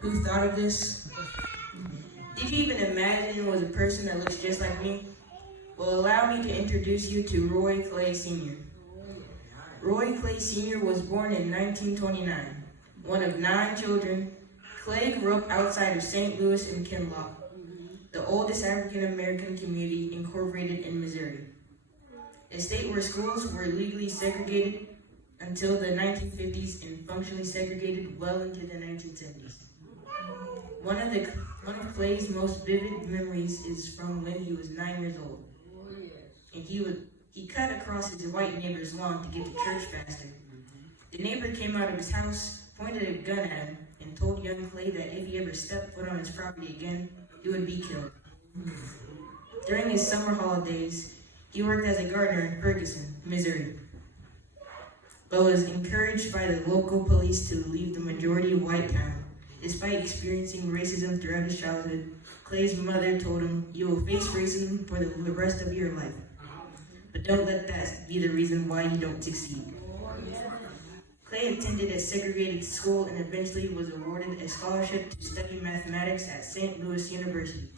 Who thought of this? Did you even imagine it was a person that looks just like me? Well, allow me to introduce you to Roy Clay Sr. Roy Clay Sr. was born in 1929. One of 9 children, Clay grew up outside of St. Louis and Kinloch, the oldest African-American community incorporated in Missouri, a state where schools were legally segregated until the 1950s and functionally segregated well into the 1970s. One of Clay's most vivid memories is from when he was 9 years old, and he cut across his white neighbor's lawn to get to church faster. The neighbor came out of his house, pointed a gun at him, and told young Clay that if he ever stepped foot on his property again, he would be killed. During his summer holidays, he worked as a gardener in Ferguson, Missouri, but was encouraged by the local police to leave the majority white town. Despite experiencing racism throughout his childhood, Clay's mother told him, "You will face racism for the rest of your life, but don't let that be the reason why you don't succeed." Clay attended a segregated school and eventually was awarded a scholarship to study mathematics at St. Louis University.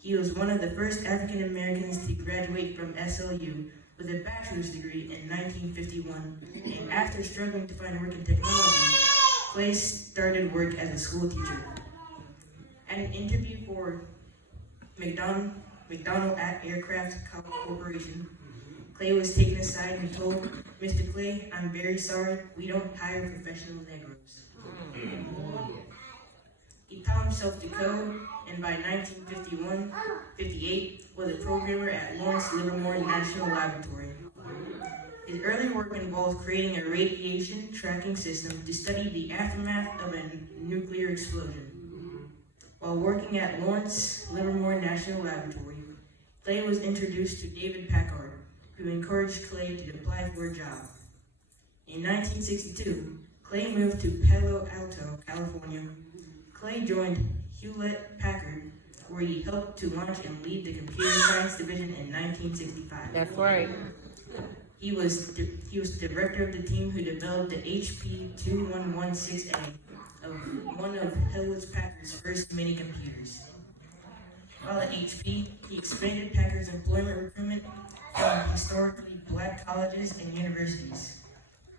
He was one of the first African Americans to graduate from SLU with a bachelor's degree in 1951, and after struggling to find work in technology, Clay started work as a school teacher. At an interview for McDonnell Aircraft Corporation, Clay was taken aside and told, "Mr. Clay, I'm very sorry, we don't hire professional Negroes." He taught himself to code, and by 1958 was a programmer at Lawrence Livermore National Laboratory. His early work involved creating a radiation tracking system to study the aftermath of a nuclear explosion. While working at Lawrence Livermore National Laboratory, Clay was introduced to David Packard, who encouraged Clay to apply for a job. In 1962, Clay moved to Palo Alto, California. Clay joined Hewlett-Packard, where he helped to launch and lead the computer science division in 1965. That's right. He was director of the team who developed the HP 2116A, one of Hewlett-Packard's first mini computers. While at HP, he expanded Packard's employment recruitment from historically black colleges and universities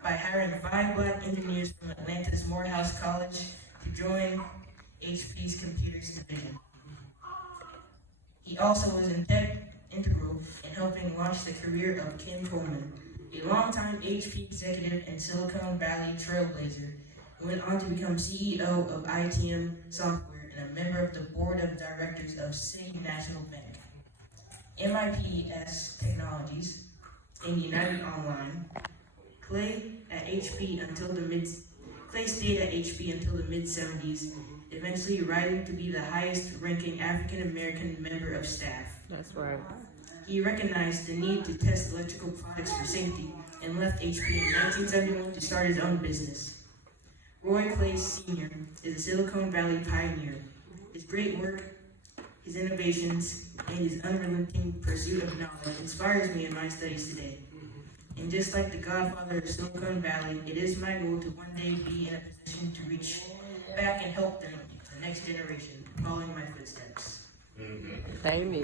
by hiring 5 black engineers from Atlanta's Morehouse College to join HP's computers division. He also was integral in helping launch the career of Ken Coleman, a longtime HP executive and Silicon Valley trailblazer who went on to become CEO of ITM Software and a member of the board of directors of City National Bank, MIPS Technologies, and United Online. Clay stayed at HP until the mid-70s, eventually rising to be the highest-ranking African-American member of staff. That's right. He recognized the need to test electrical products for safety and left HP in 1971 to start his own business. Roy Clay Sr. is a Silicon Valley pioneer. His great work, his innovations, and his unrelenting pursuit of knowledge inspires me in my studies today. And just like the Godfather of Silicon Valley, it is my goal to one day be in a position to reach back and help them, the next generation, following my footsteps. Amen.